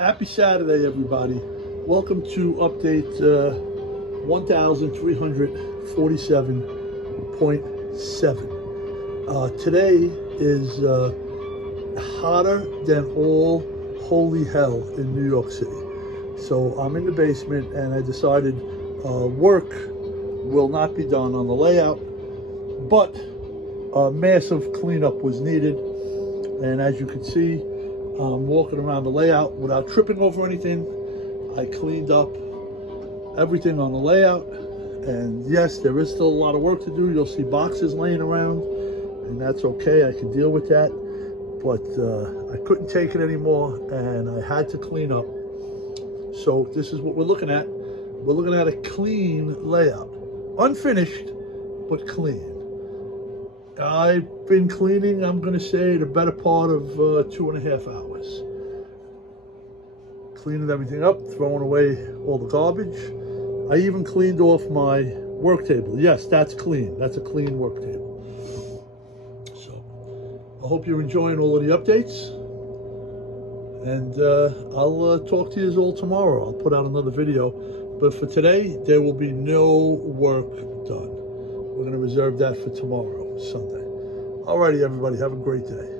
Happy Saturday, everybody. Welcome to update 1347.7. Today is hotter than all holy hell in New York City. So I'm in the basement and I decided work will not be done on the layout, but a massive cleanup was needed. And as you can see, I'm walking around the layout without tripping over anything. I cleaned up everything on the layout. And yes, there is still a lot of work to do. You'll see boxes laying around, and that's okay. I can deal with that. But I couldn't take it anymore, and I had to clean up. So this is what we're looking at. We're looking at a clean layout. Unfinished, but clean. I've been cleaning, I'm going to say, the better part of 2.5 hours. Cleaning everything up, throwing away all the garbage. I even cleaned off my work table. Yes, that's clean. That's a clean work table. So, I hope you're enjoying all of the updates. And I'll talk to you all tomorrow. I'll put out another video. But for today, there will be no work done. We're going to reserve that for tomorrow, Sunday. Alrighty, everybody. Have a great day.